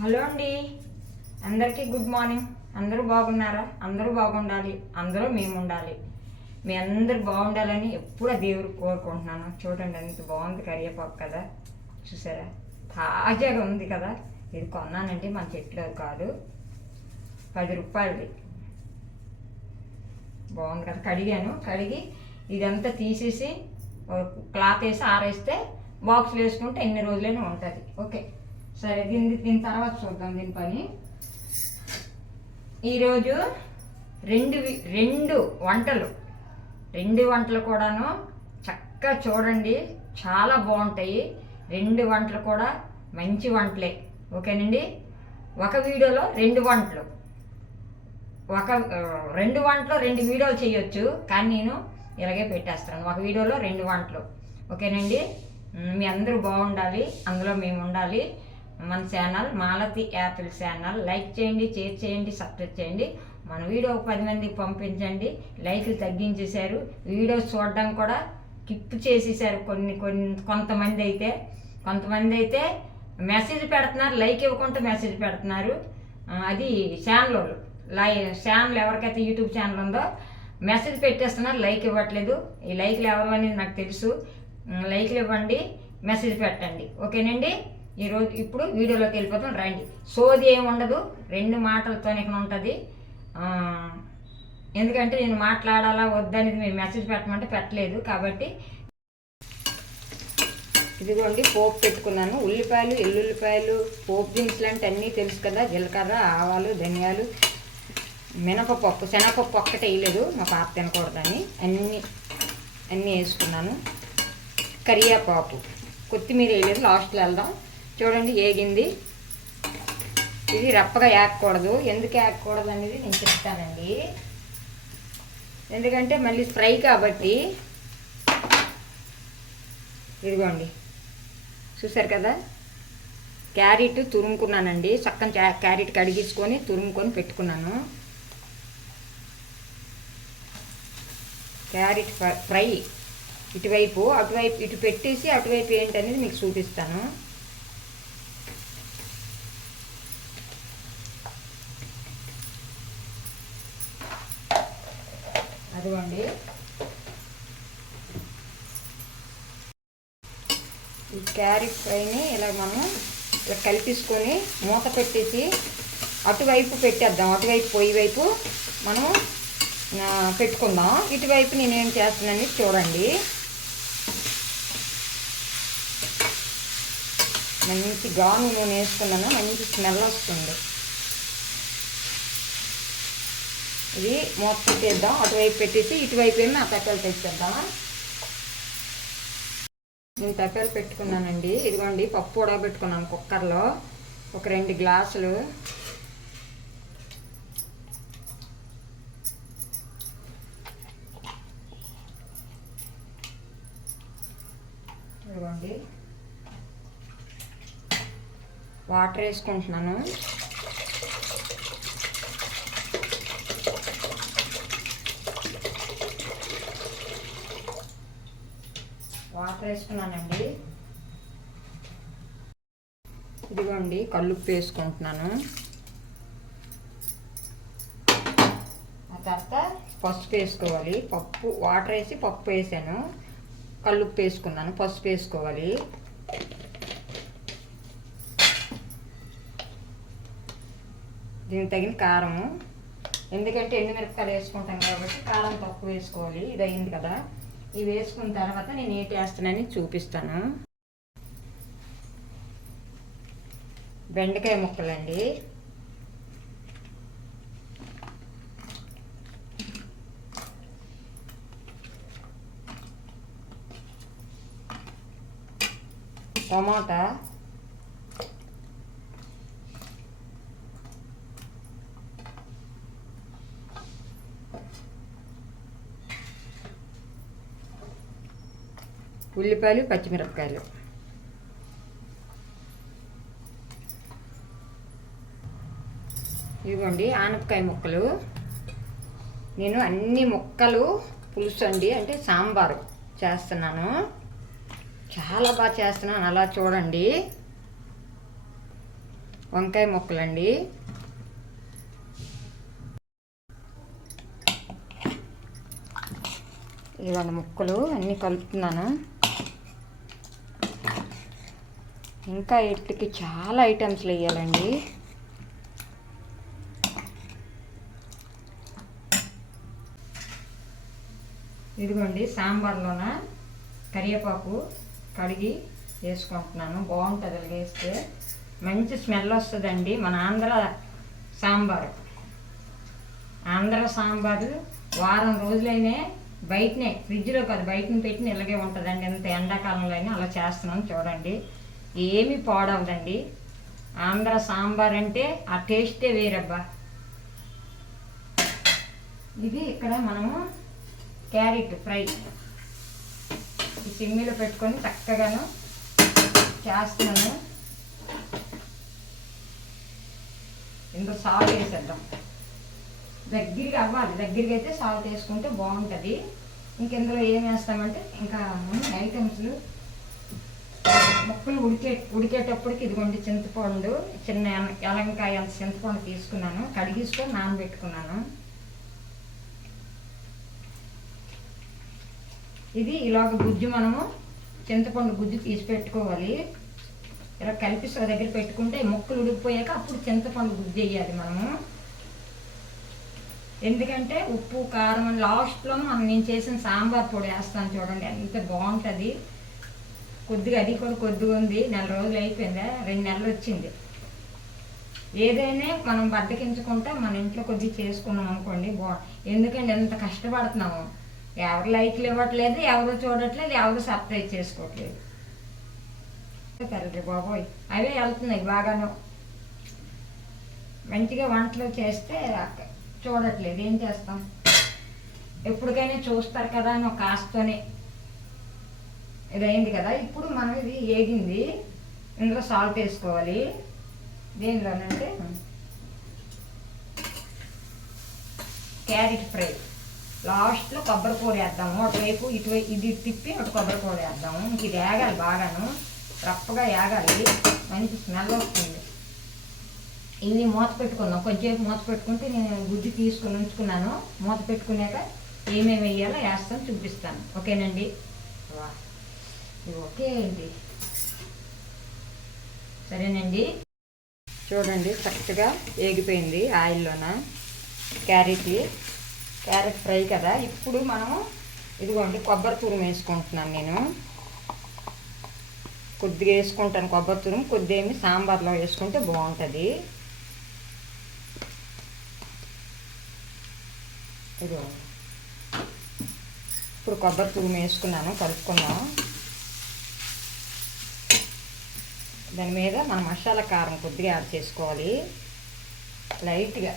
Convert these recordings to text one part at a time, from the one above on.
Hello అండి. అందరికీ good morning. అందరూ బాగున్నారా? అందరూ బాగుండాలి. అందరూ మేము ఉండాలి మీ అందరు బాగుండాలని ఎప్పుడూ దేవుడు కోరుకుంటున్నాను. చూడండి ఎంత బాగుంది కరివేపాకు కదా. చూసారా? తాజాగా ఉంది కదా. ఇది కొన్నానండి మన చెట్లో కాదు. పది రూపాయలది. బాగుంది కదా. కడిగాను. కడిగి ఇదంతా తీసేసి క్లాత్ వేసి ఆరేస్తే బాక్స్లో వేసుకుంటే ఎన్ని రోజులైనా ఉంటుంది. ఓకే. సరే దీని దీని తర్వాత చూద్దాం దీని పని. ఈరోజు రెండు రెండు వంటలు. రెండు వంటలు కూడాను చక్కగా చూడండి చాలా బాగుంటాయి. రెండు వంటలు కూడా మంచి వంటలే. ఓకేనండి? ఒక వీడియోలో రెండు వంటలు. ఒక రెండు వంటలు రెండు వీడియోలు చేయొచ్చు కానీ నేను ఇలాగే పెట్టేస్తాను. ఒక వీడియోలో రెండు వంటలు. ఓకేనండి? మీ అందరూ బాగుండాలి అందులో మేము ఉండాలి. మన channel Malathi apple channel like చేయండి షేర్ చేయండి సబ్స్క్రైబ్ చేయండి. మన వీడియో పది మందికి పంపించండి. లైక్లు తగ్గించేశారు. వీడియోస్ చూడడం కూడా కిప్ చేసేసారు కొన్ని కొన్ని కొంతమంది అయితే. కొంతమంది అయితే మెసేజ్ పెడుతున్నారు లైక్ ఇవ్వకుండా మెసేజ్ పెడుతున్నారు. అది ఛానల్ వాళ్ళు. లై ఛానల్ ఎవరికైతే యూట్యూబ్ ఛానల్ ఉందో మెసేజ్ పెట్టేస్తున్నారు లైక్ ఇవ్వట్లేదు. ఈ లైక్లు ఎవరు అనేది నాకు తెలుసు. లైక్లు ఇవ్వండి మెసేజ్ పెట్టండి. ఓకేనండి ఈరోజు ఇప్పుడు వీడియోలోకి వెళ్ళిపోతాం. రండి. సోది ఏమి ఉండదు. రెండు మాటలతోనే ఉంటుంది. ఎందుకంటే నేను మాట్లాడాలా వద్దనేది మీరు మెసేజ్ పెట్టమంటే పెట్టలేదు కాబట్టి. ఇదిగోండి పోపు పెట్టుకున్నాను. ఉల్లిపాయలు ఎల్లుల్లిపాయలు పోపు దినుసులు అంటే అన్నీ తెలుసు కదా. జీలకర్ర ఆవాలు ధనియాలు మినపప్పు. శనగపప్పు ఒక్కటే వేయలేదు. మా పాప తినకూడదని. అన్నీ అన్నీ వేసుకున్నాను. కరివేపాకు. కొత్తిమీర వేయలేదు. లాస్ట్లో వెళ్దాం. చూడండి ఏగింది. ఇది రప్పగా వేయకూడదు ఎందుకు వేయకూడదు అనేది నేను చెప్తానండి. ఎందుకంటే మళ్ళీ ఫ్రై కాబట్టి ఇదిగోండి. చూసారు కదా? క్యారెట్ తురుముకున్నానండి. చక్కని క్యా- క్యారెట్ కడిగించుకొని తురుముకొని పెట్టుకున్నాను. క్యారెట్ ఫ్రై- ఫ్రై ఇటువైపు అటువైపు ఇటు పెట్టేసి అటువైపు ఏంటి అనేది మీకు చూపిస్తాను. అదిగోండి. ఈ క్యారెట్ ఫ్రైని ఇలా మనం ఇలా కలిపేసుకొని మూత పెట్టేసి అటువైపు పెట్టేద్దాం. అటువైపు పొయ్యి వైపు మనం పెట్టుకుందాం. ఇటువైపు నేనేం చేస్తున్నానని చూడండి. మంచి గాను నూనె వేసుకున్నాను. మంచి స్మెల్ వస్తుంది. ఇది మూత పెట్టేద్దాం. అటువైపు పెట్టేసి ఇటువైపు ఏమి ఆ తట్టలు తెచ్చేద్దాం నేను తప్పేలు పెట్టుకున్నానండి. ఇదిగోండి పప్పు ఉడకబెట్టుకున్నాను కుక్కర్లో. ఒక రెండు గ్లాసులు. ఇదిగోండి. వాటర్ వేసుకుంటున్నాను. వాటర్ వేసుకున్నానండి ఇదిగోండి కల్లుప్పు వేసుకుంటున్నాను. ఆ తర్వాత పసుపు వేసుకోవాలి. పప్పు వాటర్ వేసి పప్పు వేసాను. కల్లుప్పు వేసుకున్నాను పసుపు వేసుకోవాలి. దీనికి తగిన కారము. ఎందుకంటే ఎండుమిరపకాయలు వేసుకుంటాం కాబట్టి కారం తక్కువ వేసుకోవాలి. ఇది అయింది కదా. ఇవి వేసుకున్న తర్వాత నేను ఏంటి వేస్తానని చూపిస్తాను. బెండకాయ ముక్కలండి. టమాటా. ఉల్లిపాయలు పచ్చిమిరపకాయలు. ఇదిగోండి ఆనపకాయ ముక్కలు. నేను అన్ని ముక్కలు పులుసు అండి అంటే సాంబారు చేస్తున్నాను. చాలా బాగా చేస్తున్నాను అలా చూడండి. వంకాయ ముక్కలండి. ఇవాళ ముక్కలు అన్నీ కలుపుతున్నాను. ఇంకా వీటికి చాలా ఐటమ్స్లు వేయాలండి. ఇదిగోండి సాంబార్లోన కరివేపాకు కడిగి వేసుకుంటున్నాను. బాగుంటుంది అలాగ వేస్తే మంచి స్మెల్ వస్తుందండి మన ఆంధ్ర సాంబారు. ఆంధ్ర సాంబారు వారం రోజులైనే బయటనే ఫ్రిడ్జ్లో కాదు బయటని పెట్టిన ఇలాగే ఉంటుందండి. ఎంత ఎండాకాలంలో అయినా అలా చేస్తున్నాను చూడండి. ఏమి పాడవదండి. ఆంధ్ర సాంబార్ అంటే ఆ టేస్టే వేరబ్బా. ఇది ఇక్కడ మనము క్యారెట్ ఫ్రై. ఈ సిమ్మిలో పెట్టుకొని చక్కగాను చేస్తున్నాను. ఇందులో సాల్ట్ వేసేద్దాం. దగ్గరికి అవ్వాలి. దగ్గరికి అయితే సాల్ట్ వేసుకుంటే బాగుంటుంది. ఇంకెందులో ఏం వేస్తామంటే ఇంకా ఐటమ్స్లు ముక్కలు ఉడికే ఉడికేటప్పటికి ఇదిగోండి చింతపండు చిన్న ఎలంకాయ అంత చింతపండు తీసుకున్నాను. కడిగిస్తూ నానబెట్టుకున్నాను. ఇది ఇలాగ గుజ్జు మనము చింతపండు గుజ్జు తీసి పెట్టుకోవాలి. ఇలా కలిపి సో దగ్గర పెట్టుకుంటే మొక్కలు ముక్కలు ఉడికిపోయాక అప్పుడు చింతపండు గుజ్జు వేయాలి మనము. ఎందుకంటే ఉప్పు కారం లాస్ట్లో మనం నేను చేసిన సాంబార్ పొడి వేస్తాను చూడండి ఎంత బాగుంటుంది. కొద్దిగా అది కూడా కొద్దిగా ఉంది. నెల రోజులు అయిపోయిందా? రెండు నెలలు వచ్చింది. ఏదైనా మనం బద్దకించుకుంటే మన ఇంట్లో కొద్దిగా చేసుకున్నాం అనుకోండి బా ఎందుకంటే ఎంత కష్టపడుతున్నాము? ఎవరు లైక్లు ఇవ్వట్లేదు ఎవరు చూడట్లేదు ఎవరు సబ్స్క్రైబ్ చేసుకోవట్లేదు. తల్లి బాబోయ్ అవే వెళ్తున్నాయి బాగాను. మంచిగా వంటలు చేస్తే చూడట్లేదు. ఏం చేస్తాం? ఎప్పటికైనా చూస్తారు కదా అని ఒక ఆశతోనే. ఇది అయింది కదా. ఇప్పుడు మనం ఇది ఏగింది. ఇందులో సాల్ట్ వేసుకోవాలి. దేనిలోనంటే క్యారెట్ ఫ్రై లాస్ట్లో కొబ్బరి కూర వేద్దాము. అటువైపు ఇటువైపు ఇది తిప్పి అటు కొబ్బరి కూర వేద్దాము. ఇంక ఇది ఏగాలి బాగాను. రప్పగా ఏగాలి. మంచి స్మెల్ వస్తుంది. ఇవి మూత పెట్టుకుందాం. కొంచెంసేపు మూత పెట్టుకుంటే నేను గుజ్జు తీసుకుని ఉంచుకున్నాను. మూత పెట్టుకున్నాక ఏమేమి వేయాలో వేస్తాను చూపిస్తాను. ఓకేనండి? వా. ఇది ఓకే అండి సరేనండి. చూడండి కరెక్ట్గా ఏగిపోయింది ఆయిల్లోన. క్యారెట్ క్యారెట్ ఫ్రై కదా. ఇప్పుడు మనము ఇదిగోండి కొబ్బరి తురుము వేసుకుంటున్నాను నేను. కొద్దిగా వేసుకుంటాను కొబ్బరి తురుము. కొద్దిగా ఏమి సాంబార్లో వేసుకుంటే బాగుంటుంది. ఇదిగో ఇప్పుడు కొబ్బరి తురుము వేసుకున్నాను కలుపుకున్నాను దాని మీద మన మసాలా కారం కొద్దిగా యాడ్ చేసుకోవాలి. లైట్గా.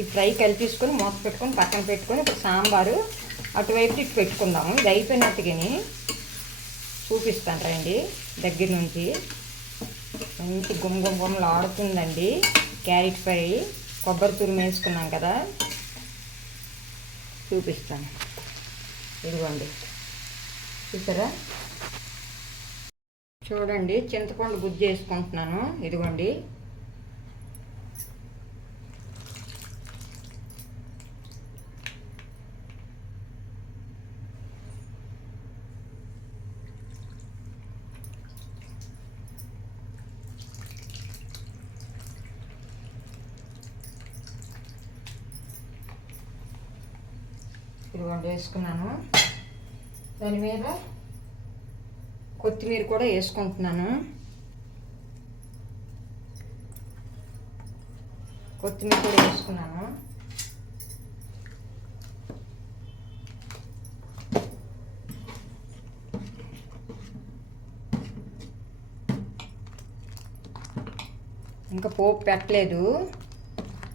ఈ ఫ్రై కలిపేసుకొని మూత పెట్టుకొని పక్కన పెట్టుకొని ఇప్పుడు సాంబారు అటువైపు ఇటు పెట్టుకుందాము. ఇది అయిపోయినట్టుగాని చూపిస్తాను రండి దగ్గర నుంచి. మంచి గుమ్ గుమ్ గుమ్మలు ఆడుతుందండి క్యారెట్ ఫ్రై కొబ్బరి తురుము వేసుకున్నాం కదా. చూపిస్తాను. ఇదిగోండి. చూసారా? చూడండి చింతపండు గుజ్జు వేసుకుంటున్నాను. ఇదిగోండి. ఇదిగోండి వేసుకున్నాను. దాని మీద కొత్తిమీర కూడా వేసుకుంటున్నాను. కొత్తిమీర కూడా వేసుకున్నాను. ఇంకా పోపు పెట్టలేదు.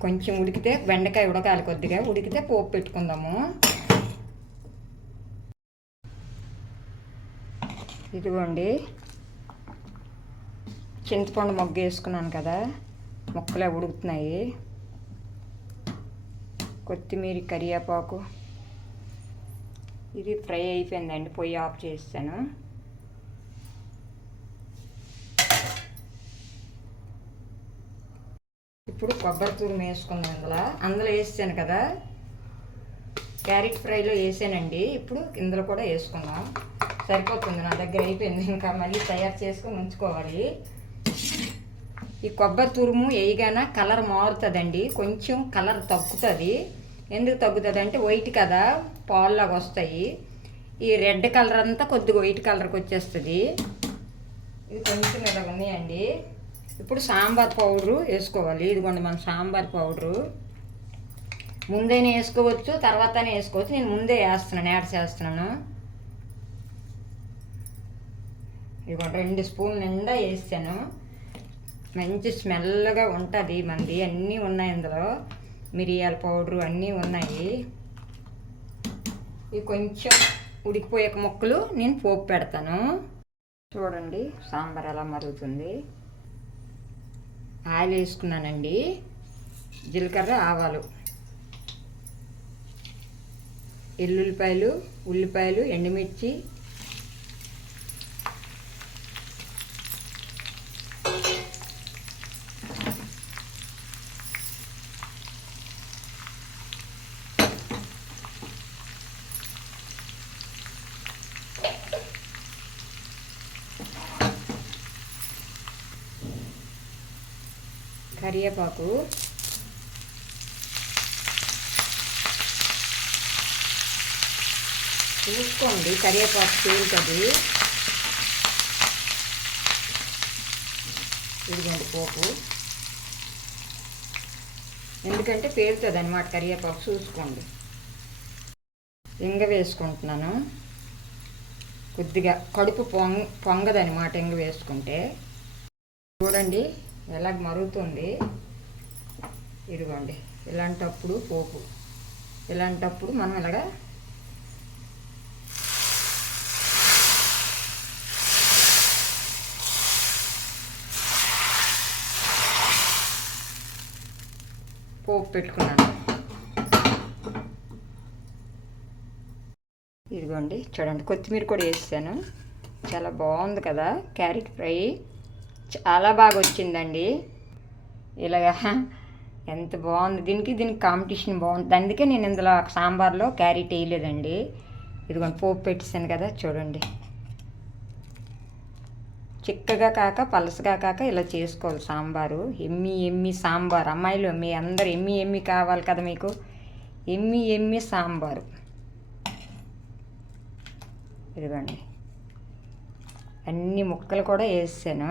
కొంచెం ఉడికితే బెండకాయ ఉడకాలి కొద్దిగా. ఉడికితే పోపు పెట్టుకుందాము. ఇదిగోండి. చింతపండు మొగ్గ వేసుకున్నాను కదా ముక్కలే ఉడుకుతున్నాయి. కొత్తిమీర కరివేపాకు. ఇది ఫ్రై అయిపోయిందండి పొయ్యి ఆఫ్ చేస్తాను. ఇప్పుడు కొబ్బరి తురుము వేసుకున్నాను అందులో అందులో వేసాను కదా క్యారెట్ ఫ్రైలో వేసానండి. ఇప్పుడు ఇందులో కూడా వేసుకుందాం. సరిపోతుంది నా దగ్గర అయిపోయింది. ఇంకా మళ్ళీ తయారు చేసుకొని ఉంచుకోవాలి. ఈ కొబ్బరి తురుము వేయగానే కలర్ మారుతుందండి. కొంచెం కలర్ తగ్గుతుంది. ఎందుకు తగ్గుతుంది అంటే వైట్ కదా పాల్లాగా వస్తాయి. ఈ రెడ్ కలర్ అంతా కొద్దిగా వైట్ కలర్కి వచ్చేస్తుంది. ఇది కొంచెం ఇలా ఉన్నాయండి. ఇప్పుడు సాంబార్ పౌడరు వేసుకోవాలి. ఇదిగోండి మన సాంబార్ పౌడరు. ముందైనా వేసుకోవచ్చు తర్వాతనే వేసుకోవచ్చు. నేను ముందే వేస్తున్నాను యాడ్ చేస్తున్నాను. ఇదిగోండి రెండు స్పూన్ నిండా వేసాను. మంచి స్మెల్గా ఉంటుంది మంది. అన్నీ ఉన్నాయి ఇందులో మిరియాల పౌడరు అన్నీ ఉన్నాయి. ఇవి కొంచెం ఉడికిపోయాక ముక్కలు నేను పోపు పెడతాను. చూడండి సాంబార్ ఎలా మరుగుతుంది. ఆయిల్ వేసుకున్నానండి. జీలకర్ర ఆవాలు. ఎల్లుల్లిపాయలు ఉల్లిపాయలు ఎండుమిర్చి కరివేపాకు. చూసుకోండి కరివేపాకు తేలుతుంది ఇదిగోండి పోపు. ఎందుకంటే పేరుతుంది అనమాట కరివేపాకు చూసుకోండి. ఇంగ వేసుకుంటున్నాను. కొద్దిగా కడుపు పొంగ పొంగదనమాట ఇంగ వేసుకుంటే. చూడండి ఎలా మరుగుతుంది. ఇదిగోండి ఇలాంటప్పుడు పోపు. ఇలాంటప్పుడు మనం ఇలాగా పోపు పెట్టుకున్నాను. ఇదిగోండి చూడండి కొత్తిమీర కూడా వేసాను. చాలా బాగుంది కదా క్యారెట్ ఫ్రై. చాలా బాగా వచ్చిందండి ఇలాగా ఎంత బాగుంది. దీనికి దీనికి కాంపిటీషన్ బాగుంది. అందుకే నేను ఇందులో సాంబార్లో క్యారెట్ వేయలేదండి. ఇదిగోండి పోపు పెట్టేసాను కదా చూడండి. చిక్కగా కాక పలసగా కాక ఇలా చేసుకోవాలి సాంబారు. ఎమ్మి ఎమ్మి సాంబార్. అమ్మాయిలు మీ అందరు ఎమ్మి ఎమ్మి కావాలి కదా మీకు. ఎమ్మి ఎమ్మి సాంబారు. ఇదిగోండి. అన్ని ముక్కలు కూడా వేసాను.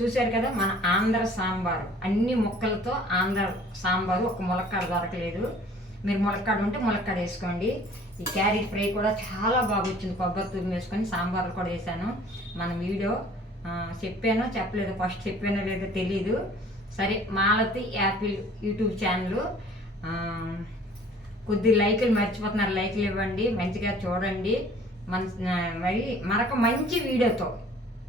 చూశారు కదా మన ఆంధ్ర సాంబారు. అన్ని ముక్కలతో ఆంధ్ర సాంబారు ఒక ములక్కాడ దొరకలేదు. మీరు ములక్కాడ ఉంటే ములక్కాడ వేసుకోండి. ఈ క్యారెట్ ఫ్రై కూడా చాలా బాగా వచ్చింది కొబ్బరి తురుము వేసుకొని సాంబార్లు కూడా వేసాను మన వీడియో చెప్పానో చెప్పలేదు ఫస్ట్ చెప్పానో లేదో తెలీదు. సరే మాలతి యాపిల్ యూట్యూబ్ ఛానల్. కొద్ది లైకులు మర్చిపోతున్నారు. లైకులు ఇవ్వండి. మంచిగా చూడండి. మన మరి మరొక మంచి వీడియోతో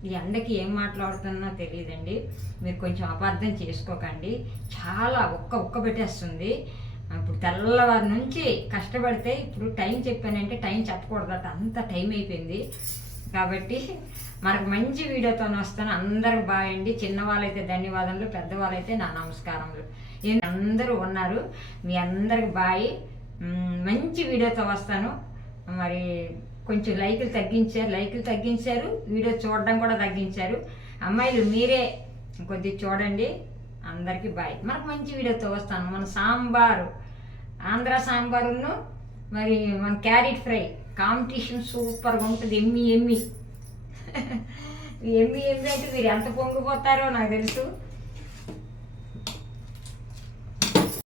ఈ ఎండకి ఏం మాట్లాడుతున్నా తెలియదండి మీరు కొంచెం అపార్థం చేసుకోకండి. చాలా ఒక్క ఒక్క పెట్టేస్తుంది. ఇప్పుడు తెల్లవారి నుంచి కష్టపడితే ఇప్పుడు టైం చెప్పానంటే టైం చెప్పకూడదట. అంత టైం అయిపోయింది. కాబట్టి మనకు మంచి వీడియోతో వస్తాను. అందరూ బాగండి చిన్నవాళ్ళైతే ధన్యవాదములు పెద్దవాళ్ళైతే నా నమస్కారములు. అందరూ ఉన్నారు. మీ అందరికి బాయ్. మంచి వీడియోతో వస్తాను. మరి కొంచెం లైకులు తగ్గించారు లైకులు తగ్గించారు వీడియో చూడడం కూడా తగ్గించారు. అమ్మాయిలు మీరే కొద్దిగా చూడండి. అందరికీ బాయ్. మనకు మంచి వీడియోతో వస్తాను మన సాంబారు ఆంధ్ర సాంబారును మరి మన క్యారెట్ ఫ్రై కాంపిటీషన్ సూపర్గా ఉంటుంది. ఎమ్మి ఎమ్మి. ఎమ్మి ఎమ్మి అంటే మీరు ఎంత పొంగిపోతారో నాకు తెలుసు.